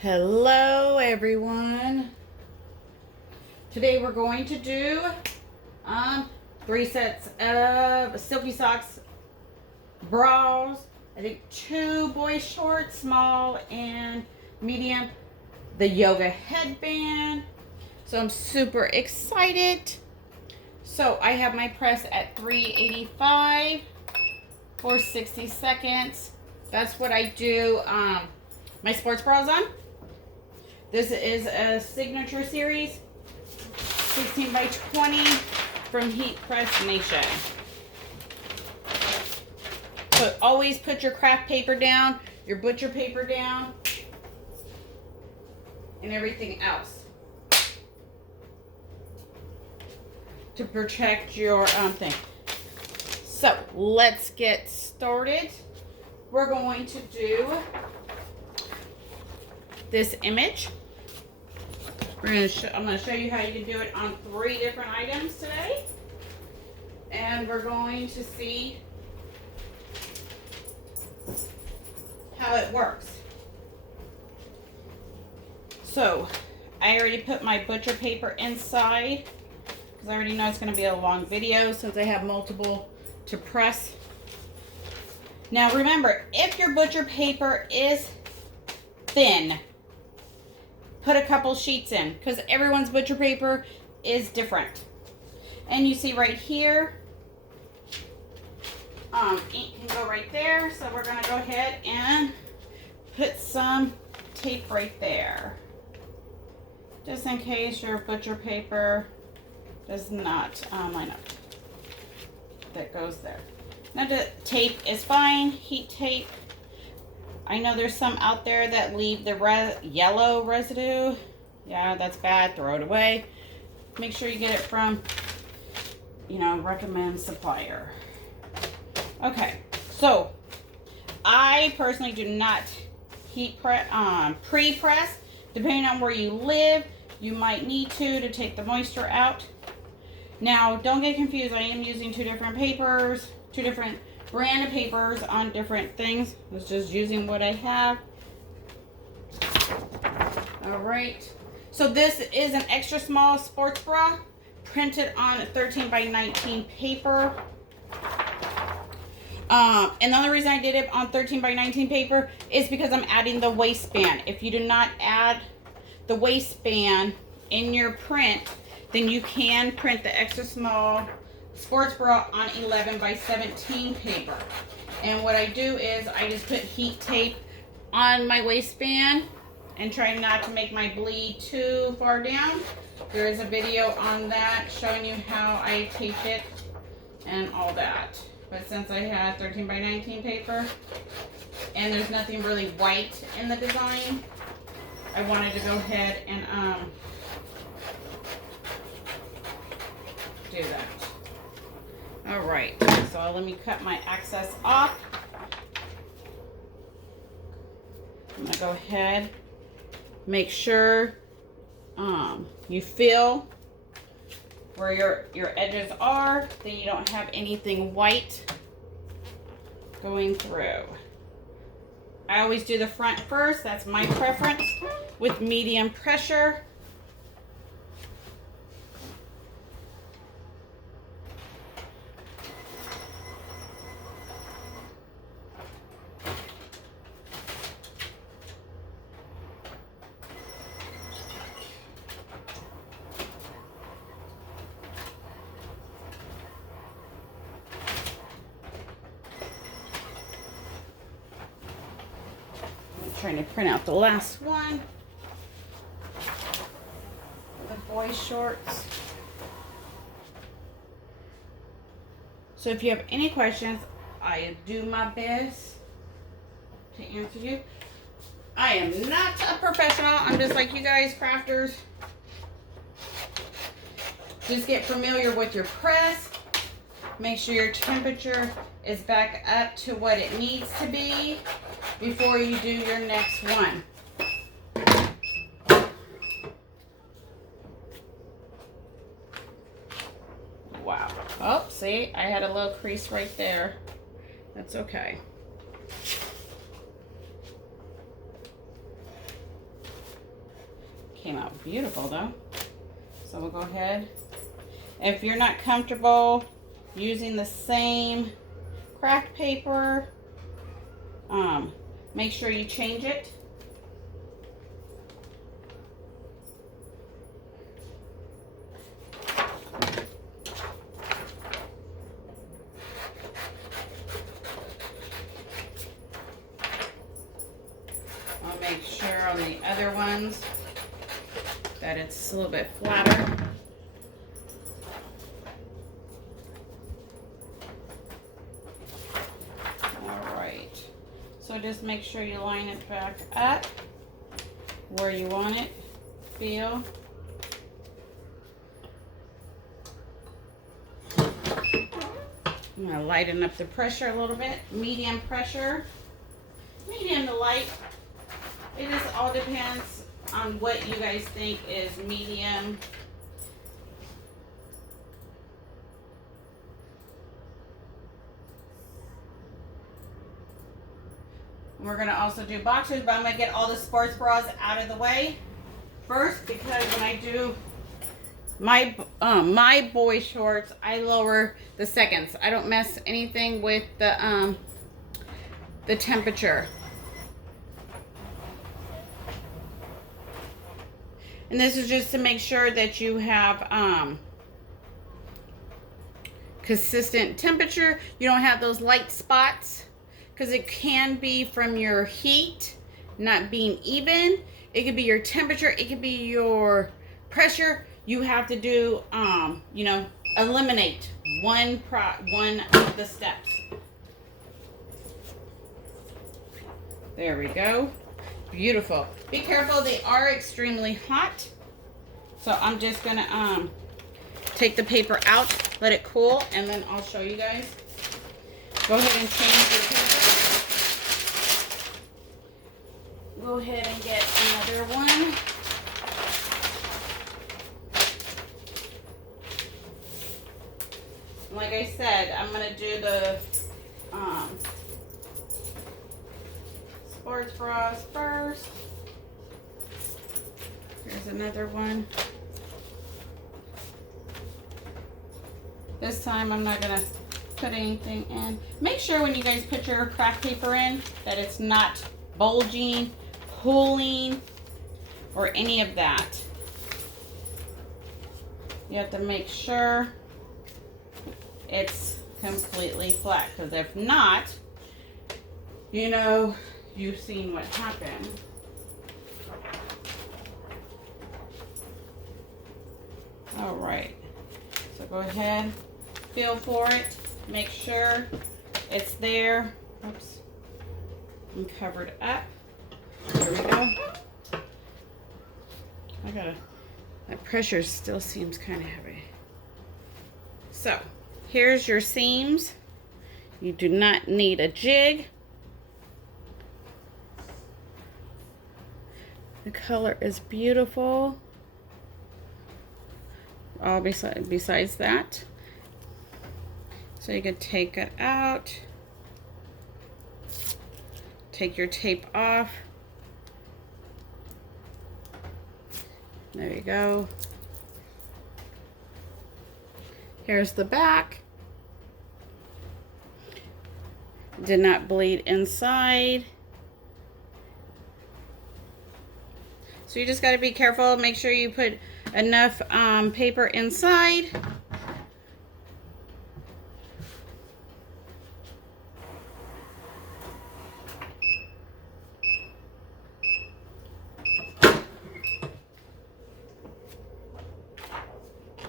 Hello everyone. Today we're going to do 3 sets of Silky Socks bras. I think 2 boy shorts, small and medium. The yoga headband. So I'm super excited. So I have my press at 385 for 60 seconds. That's what I do my sports bras on. This is a signature series, 16 by 20 from Heat Press Nation. So always put your craft paper down, your butcher paper down, and everything else to protect your thing. So let's get started. We're going to do this image. I'm going to show you how you can do it on 3 different items today. And we're going to see how it works. So, I already put my butcher paper inside because I already know it's going to be a long video since I have multiple to press. Now remember, if your butcher paper is thin, put a couple sheets in because everyone's butcher paper is different. And you see right here, ink can go right there. So we're going to go ahead and put some tape right there, just in case your butcher paper does not line up. That goes there. Now the tape is fine, heat tape. I know there's some out there that leave the yellow residue. Yeah, that's bad. Throw it away. Make sure you get it from, recommend supplier. Okay, so I personally do not heat pre-press. Depending on where you live, you might need to take the moisture out. Now, don't get confused. I am using 2 different papers, 2 different brand of papers on different things. I was just using what I have. All right. So this is an extra small sports bra printed on 13 by 19 paper. And the only reason I did it on 13 by 19 paper is because I'm adding the waistband. If you do not add the waistband in your print, then you can print the extra small sports bra on 11 by 17 paper. And what I do is I just put heat tape on my waistband and try not to make my bleed too far down. There is a video on that showing you how I taped it and all that. But since I had 13 by 19 paper and there's nothing really white in the design, I wanted to go ahead and do that. All right, so let me cut my excess off. I'm gonna go ahead, make sure you feel where your edges are, then you don't have anything white going through. I always do the front first. That's my preference, with medium pressure. Trying to print out the last one. The boy shorts. So if you have any questions, I do my best to answer you. I am not a professional. I'm just like you guys, crafters. Just get familiar with your press. Make sure your temperature is back up to what it needs to be before you do your next one. Wow. Oh, see, I had a little crease right there. That's okay. came out beautiful though. So we'll go ahead. If you're not comfortable using the same craft paper, make sure you change it. I'll make sure on the other ones that it's a little bit flatter. So just make sure you line it back up where you want it. Feel. I'm going to lighten up the pressure a little bit. Medium pressure. Medium to light. It just all depends on what you guys think is medium. We're going to also do boxers, but I'm going to get all the sports bras out of the way first, because when I do my boy shorts, I lower the seconds. I don't mess anything with the temperature. And this is just to make sure that you have consistent temperature. You don't have those light spots, because it can be from your heat not being even. It could be your temperature. It could be your pressure. You have to do, you know, eliminate one of the steps. There we go. Beautiful. Be careful. They are extremely hot. So I'm just going to take the paper out, let it cool, and then I'll show you guys. Go ahead and change your paper. Go ahead and get another one. Like I said, I'm going to do the sports bras first. Here's another one. This time I'm not going to put anything in. Make sure when you guys put your craft paper in that it's not bulging, pulling, or any of that. You have to make sure it's completely flat, because if not, you know, you've seen what happened. All right, so go ahead, feel for it, make sure it's there. Oops, I'm covered up. There we go. That pressure still seems kind of heavy. So here's your seams. You do not need a jig. The color is beautiful. All besides that. So you could take it out. Take your tape off. There you go. Here's the back. Did not bleed inside. So you just got to be careful. Make sure you put enough paper inside.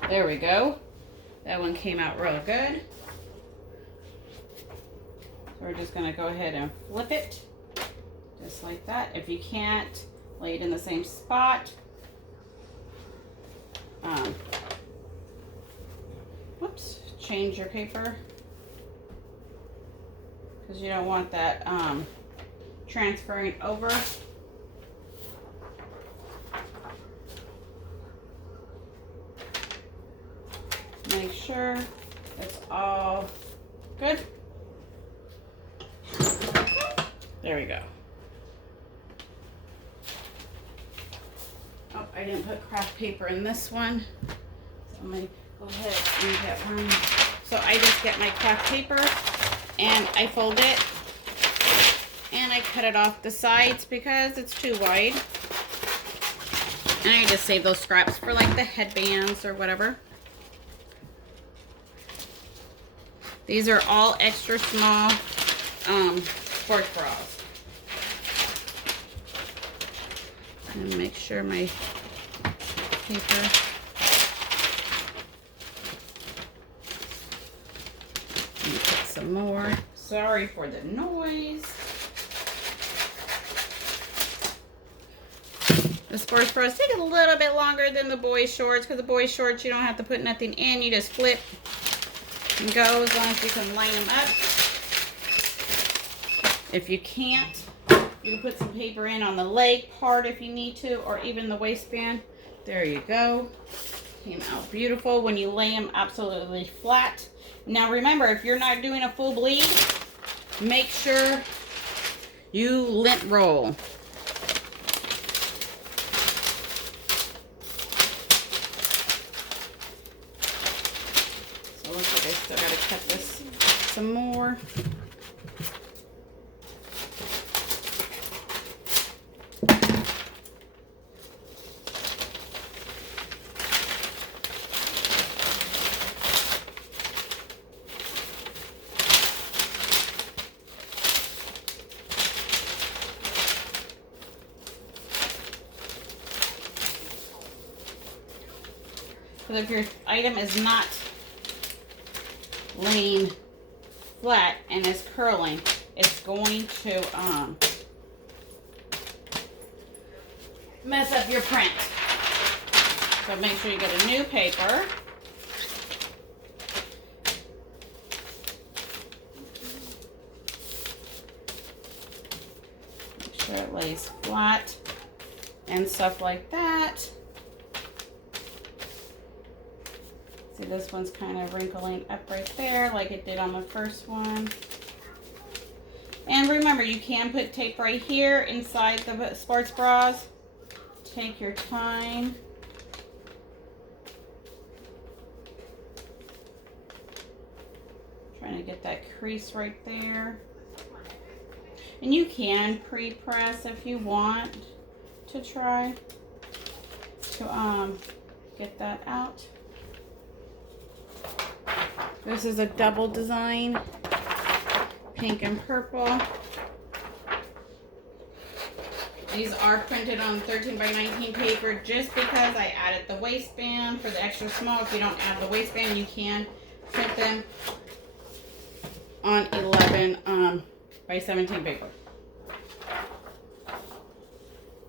There we go. That one came out real good. So we're just going to go ahead and flip it just like that. If you can't, lay it in the same spot. Whoops, change your paper, because you don't want that transferring over. Make sure it's all good. There we go. Oh, I didn't put craft paper in this one. So I'm going to go ahead and get one. So I just get my craft paper and I fold it and I cut it off the sides because it's too wide. And I just save those scraps for like the headbands or whatever. These are all extra small sports bras. And make sure my paper. Let me put some more. Sorry for the noise. The sports bras take a little bit longer than the boys shorts because the boys shorts you don't have to put nothing in. You just flip and go as long as you can line them up. If you can't, you can put some paper in on the leg part if you need to, or even the waistband. There you go. Came out beautiful when you lay them absolutely flat. Now remember, if you're not doing a full bleed, make sure you lint roll. So looks like I still got to cut this some more. Because if your item is not laying flat and is curling, it's going to mess up your print. So make sure you get a new paper. Make sure it lays flat and stuff like that. See, this one's kind of wrinkling up right there like it did on the first one. And remember, you can put tape right here inside the sports bras. Take your time. Trying to get that crease right there. And you can pre-press if you want to try to get that out. This is a double design, pink and purple. These are printed on 13 by 19 paper just because I added the waistband for the extra small. If you don't add the waistband, you can print them on 11 by 17 paper.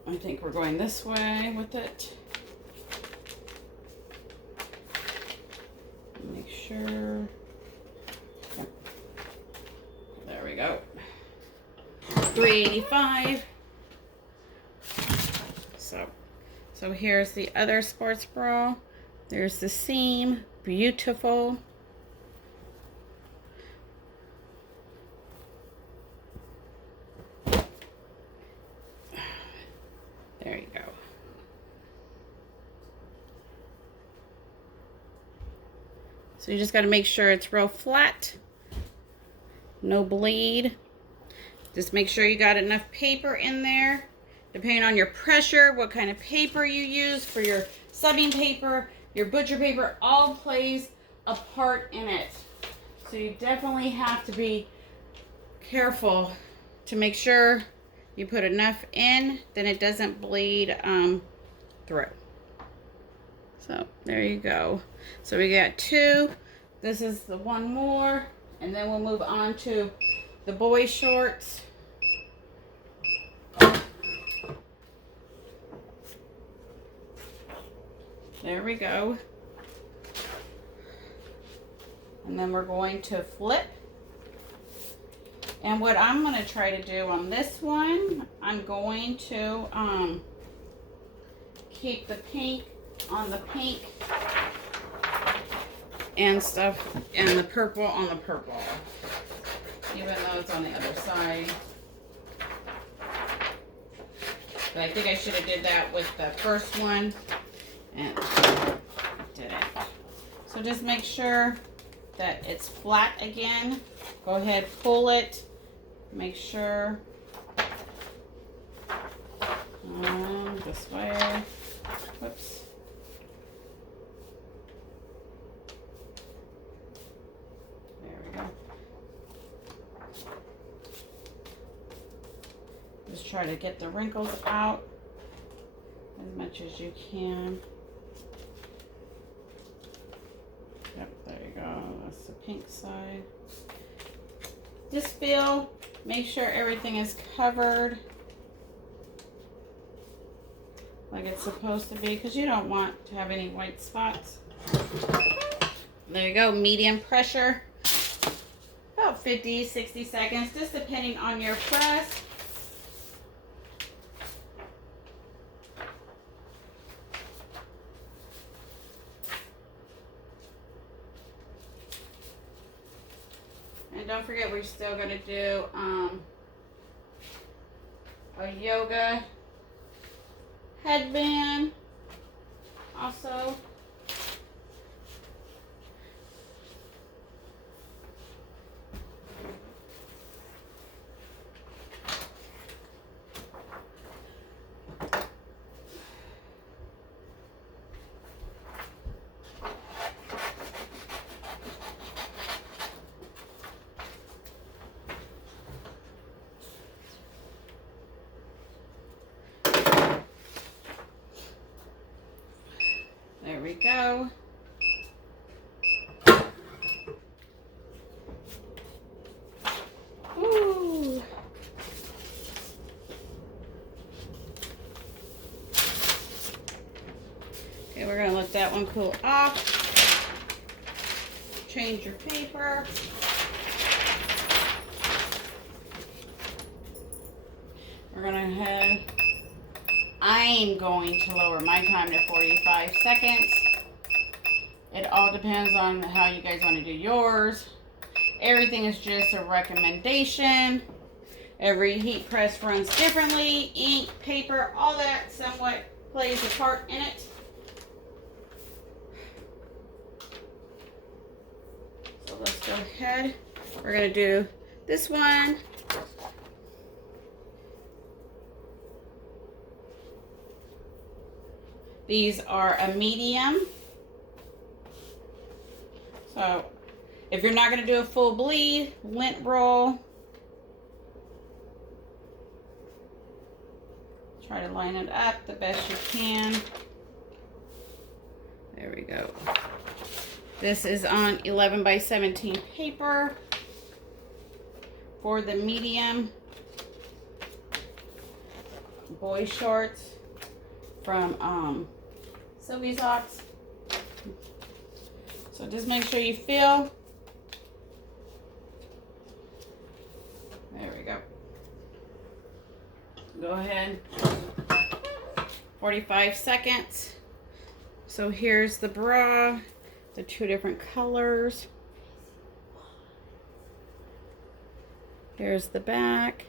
I think we're going this way with it. Make sure. Yep. There we go. $3.85. So here's the other sports bra. There's the seam, beautiful. There you go. So you just got to make sure it's real flat, no bleed. Just make sure you got enough paper in there. Depending on your pressure, what kind of paper you use for your subbing paper, your butcher paper, all plays a part in it. So you definitely have to be careful to make sure you put enough in, then it doesn't bleed through. So there you go. So we got two. This is the one more, and then we'll move on to the boy shorts. There we go. And then we're going to flip. And what I'm going to try to do on this one, I'm going to keep the pink on the pink and stuff, and the purple on the purple, even though it's on the other side. But I think I should have did that with the first one, and didn't. So just make sure that it's flat again. Go ahead, pull it. Make sure. This way. Whoops. There we go. Just try to get the wrinkles out as much as you can. Yep, there you go. That's the pink side. Just feel, make sure everything is covered like it's supposed to be, because you don't want to have any white spots. There you go, medium pressure. About 50, 60 seconds, just depending on your press. And don't forget, we're still going to do a yoga headband also. There we go. Ooh. Okay, we're gonna let that one cool off. Change your paper. We're gonna head. I'm going to lower my time to 45 seconds. It all depends on how you guys want to do yours. Everything is just a recommendation. Every heat press runs differently. Ink, paper, all that somewhat plays a part in it. So let's go ahead. We're going to do this one. These are a medium. So if you're not going to do a full bleed, lint roll. Try to line it up the best you can. There we go. This is on 11 by 17 paper for the medium. Boy shorts from Silky Socks. So just make sure you feel. There we go. Go ahead. 45 seconds. So here's the bra, the two different colors. Here's the back.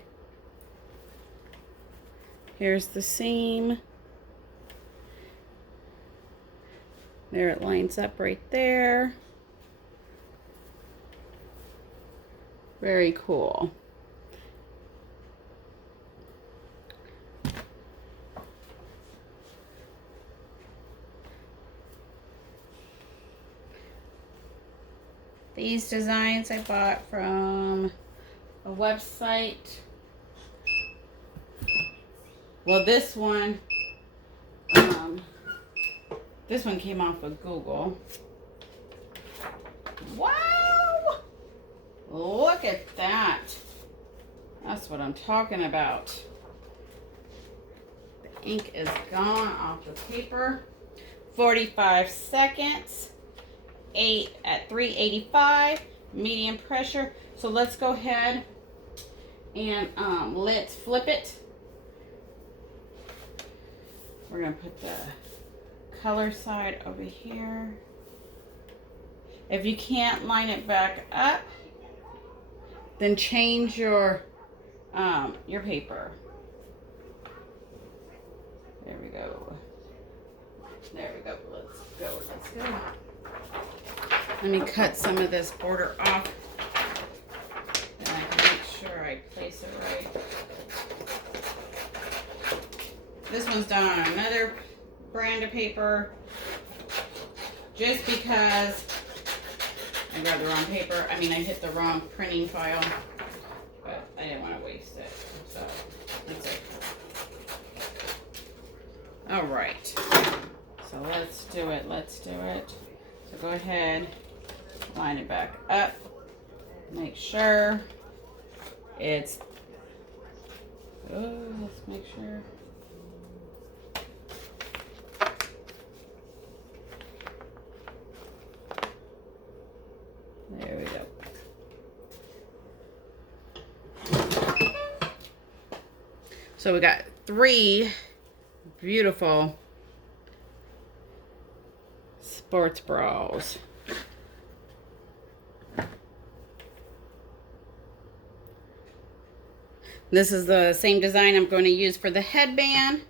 Here's the seam. There it lines up right there. Very cool. These designs I bought from a website. Well, this one came off of Google. Wow! Look at that. That's what I'm talking about. The ink is gone off the paper. 45 seconds. 8 at 385. Medium pressure. So let's go ahead and let's flip it. We're going to put the color side over here. If you can't line it back up, then change your paper. There we go. Let's go. Let's go. Let me cut some of this border off. And I can make sure I place it right. This one's done on another brand of paper. Just because I grabbed the wrong paper. I mean, I hit the wrong printing file. But I didn't want to waste it. So, that's it. Alright. So let's do it. Let's do it. So go ahead. Line it back up. Make sure it's... Oh, let's make sure. There we go. So we got 3 beautiful sports bras. This is the same design I'm going to use for the headband.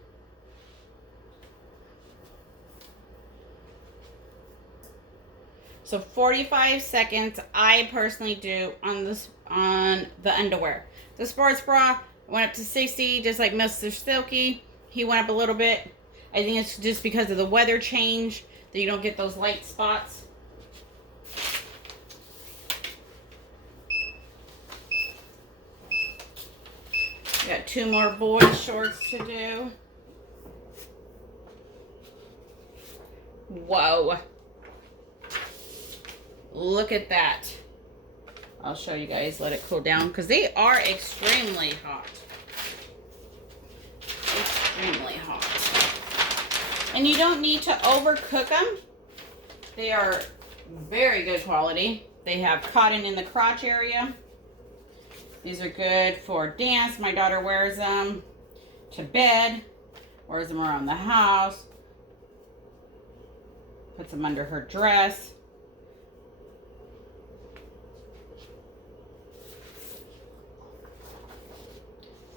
So 45 seconds I personally do on this on the underwear. The sports bra went up to 60, just like Mr. Silky. He went up a little bit. I think it's just because of the weather change that you don't get those light spots. Got 2 more boy shorts to do. Whoa. Look at that. I'll show you guys, let it cool down, because they are extremely hot. Extremely hot. And you don't need to overcook them. They are very good quality. They have cotton in the crotch area. These are good for dance. My daughter wears them to bed, wears them around the house, puts them under her dress.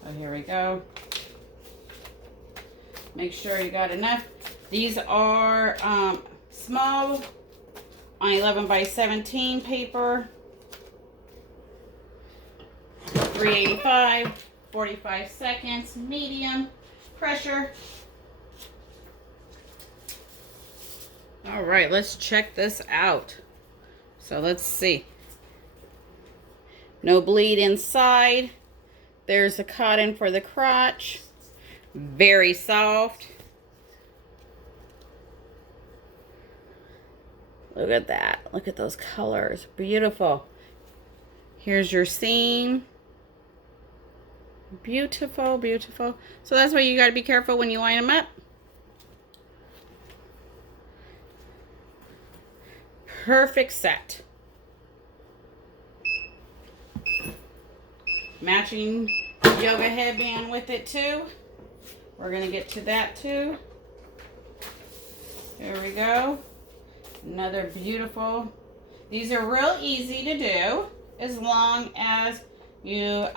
So here we go. Make sure you got enough. These are small on 11 by 17 paper. $3.85, 45 seconds, medium pressure. All right, let's check this out. So let's see. No bleed inside. There's the cotton for the crotch. Very soft. Look at that. Look at those colors. Beautiful. Here's your seam. Beautiful, beautiful. So that's why you got to be careful when you line them up. Perfect set. Matching yoga headband with it too. We're going to get to that too. There we go. Another beautiful. These are real easy to do as long as you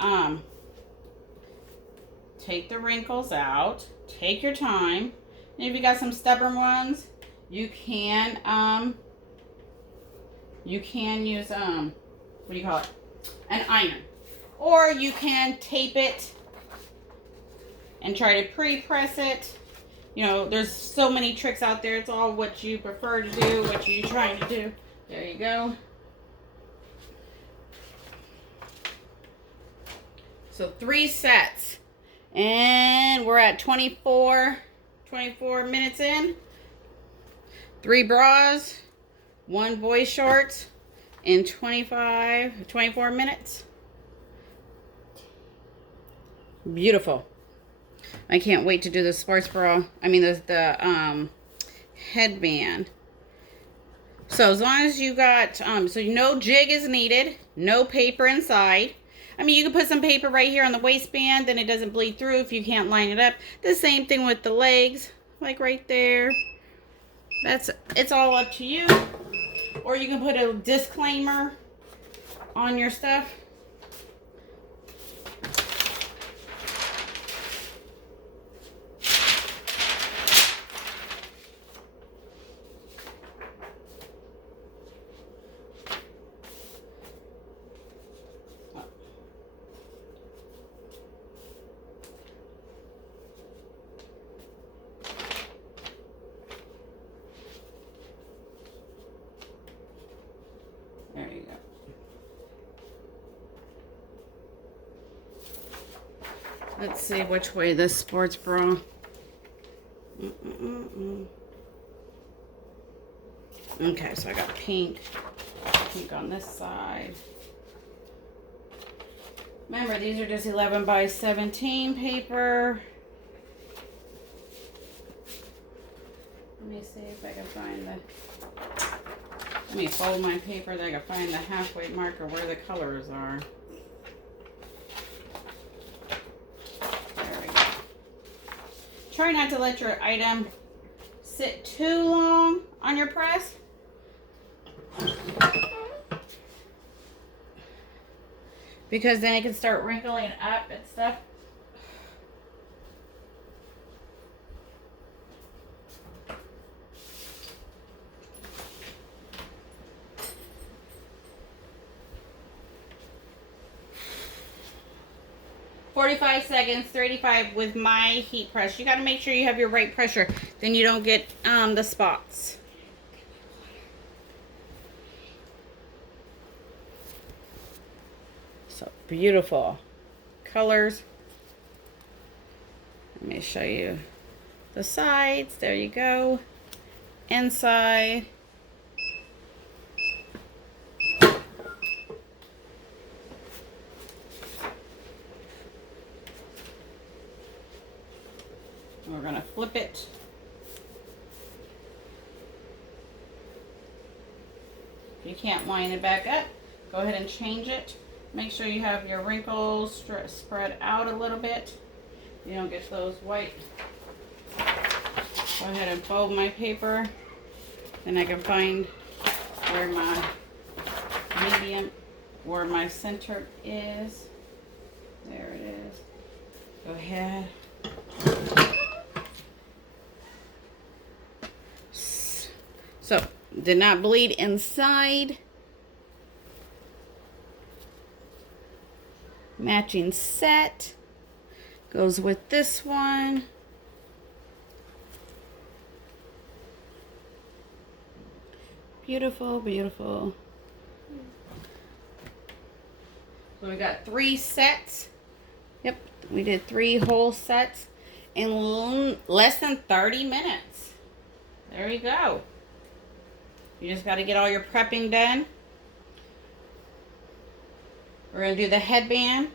take the wrinkles out. Take your time. And if you got some stubborn ones, you can use what do you call it? An iron. Or you can tape it and try to pre-press it. You know, there's so many tricks out there. It's all what you prefer to do, what you're trying to do. There you go. So 3 sets. And we're at 24 minutes in. 3 bras, 1 boy shorts in 24 minutes. Beautiful. I can't wait to do the sports bra. I mean the headband. So as long as you got so no jig is needed, no paper inside. I mean, you can put some paper right here on the waistband, then it doesn't bleed through if you can't line it up. The same thing with the legs, like right there. It's all up to you. Or you can put a disclaimer on your stuff. Let's see which way this sports bra. Okay, so I got pink on this side. Remember, these are just 11 by 17 paper. Let me see if I can find the... Let me fold my paper that I can find the halfway marker where the colors are. There we go. Try not to let your item sit too long on your press. Because then it can start wrinkling up and stuff. "45 seconds, 35 with my heat press." You got to make sure you have your right pressure. Then you don't get the spots. So beautiful colors. Let me show you the sides. There you go. Inside. We're going to flip it. If you can't line it back up, go ahead and change it. Make sure you have your wrinkles spread out a little bit. You don't get those white. Go ahead and fold my paper. Then I can find where my medium, where my center is. There it is. Go ahead. So, did not bleed inside. Matching set. Goes with this one. Beautiful, beautiful. So we got 3 sets. Yep, we did 3 whole sets in less than 30 minutes. There you go. You just got to get all your prepping done. We're going to do the headband.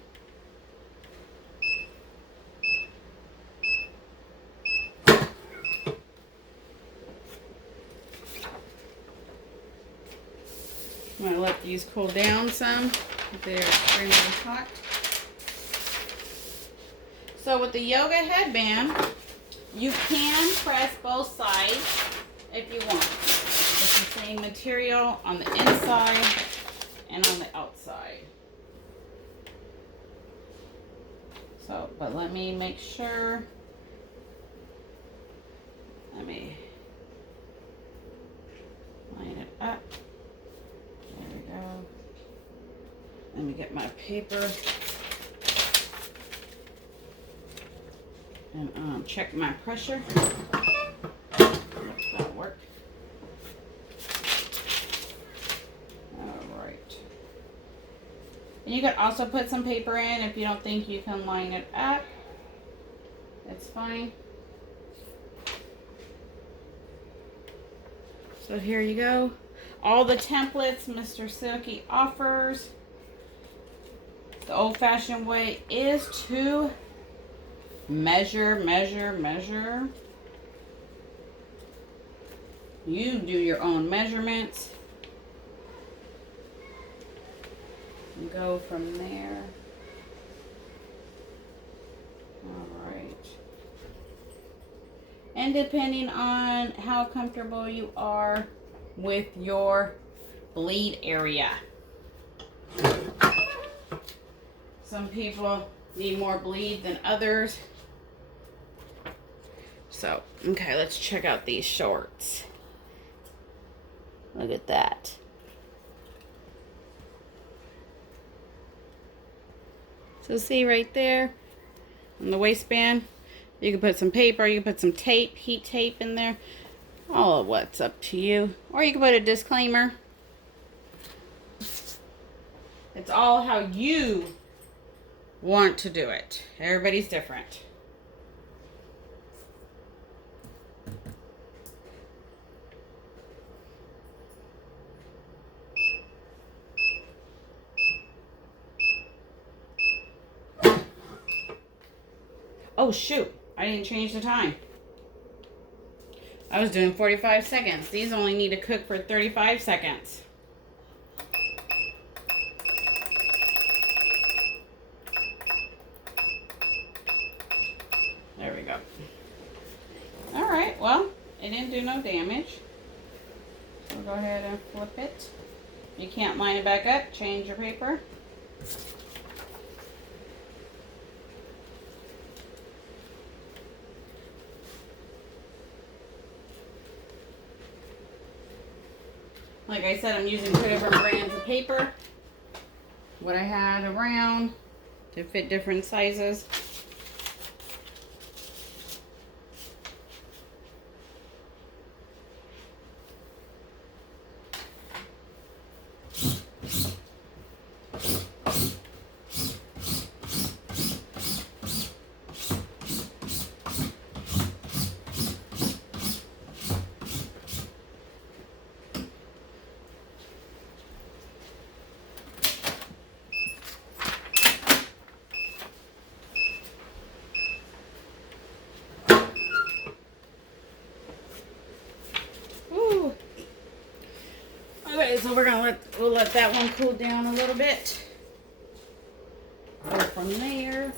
I'm going to let these cool down some. They're extremely hot. So with the yoga headband, you can press both sides if you want. It's the same material on the inside and on the outside. So, but let me make sure. Let me line it up. There we go. Let me get my paper and check my pressure. That'll work. Alright. And you could also put some paper in if you don't think you can line it up. That's fine. So here you go. All the templates Mr. Silky offers. The old-fashioned way is to measure, measure, measure. You do your own measurements. And go from there. Alright. And depending on how comfortable you are with your bleed area. Some people need more bleed than others. So, okay, let's check out these shorts. Look at that. So see right there on the waistband, you can put some paper, you can put some tape, heat tape in there. All of what's up to you. Or you can put a disclaimer. It's all how you want to do it. Everybody's different. Oh shoot, I didn't change the time. I was doing 45 seconds. These only need to cook for 35 seconds. There we go. All right, well, it didn't do no damage. So we'll go ahead and flip it. You can't line it back up, change your paper. Like I said, I'm using 2 different brands of paper. What I had around to fit different sizes. Okay, so we'll let that one cool down a little bit. Go from there.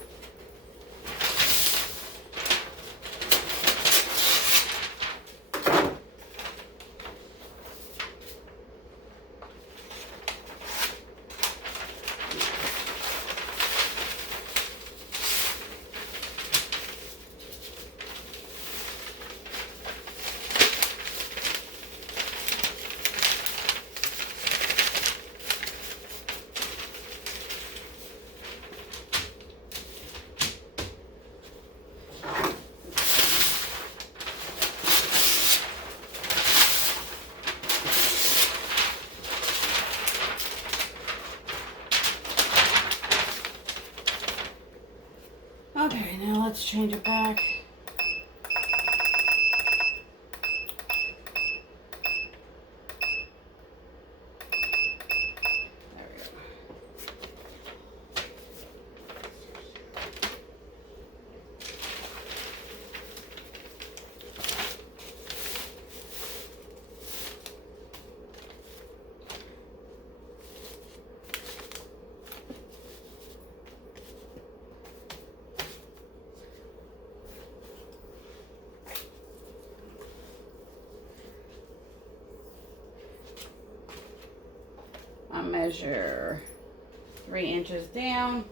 Okay, now let's change it back. There we go. I measure 3 inches down.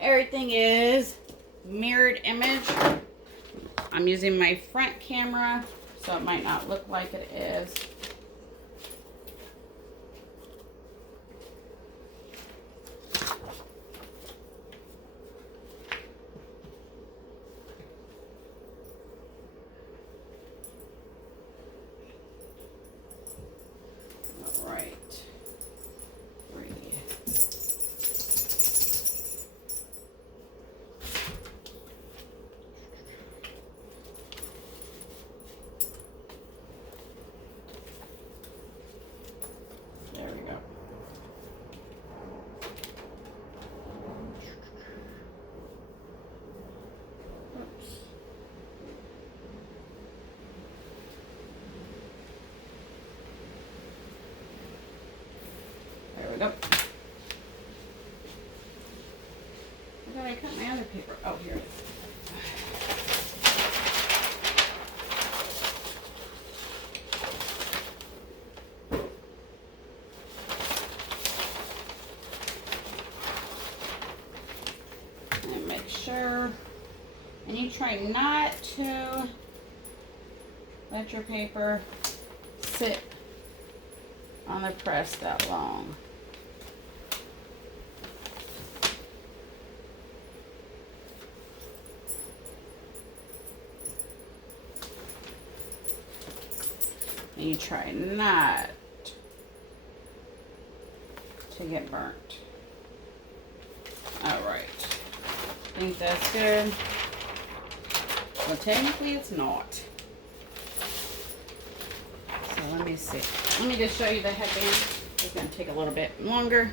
Everything is mirrored image. I'm using my front camera, so it might not look like it is. Nope. Where did I cut my other paper? Oh, here it is. And make sure, and you try not to let your paper sit on the press that long. And you try not to get burnt. think that's good. Well, technically it's not. So let me see. Let me just show you the headband. It's going to take a little bit longer.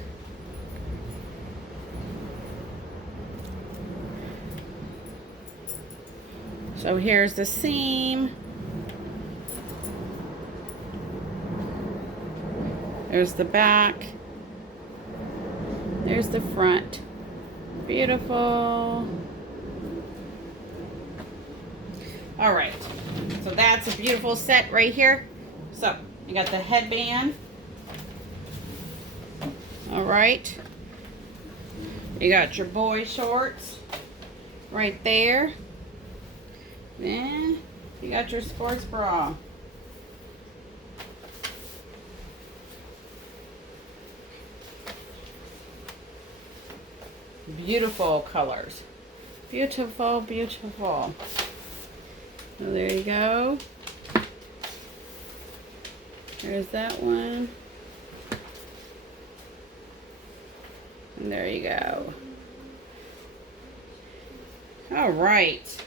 So here's the seam. There's the back. There's the front. Beautiful. All right, so that's a beautiful set right here. So you got the headband. All right, you got your boy shorts right there. Then you got your sports bra. Beautiful colors. Beautiful, beautiful. So there you go. There's that one. And there you go. All right.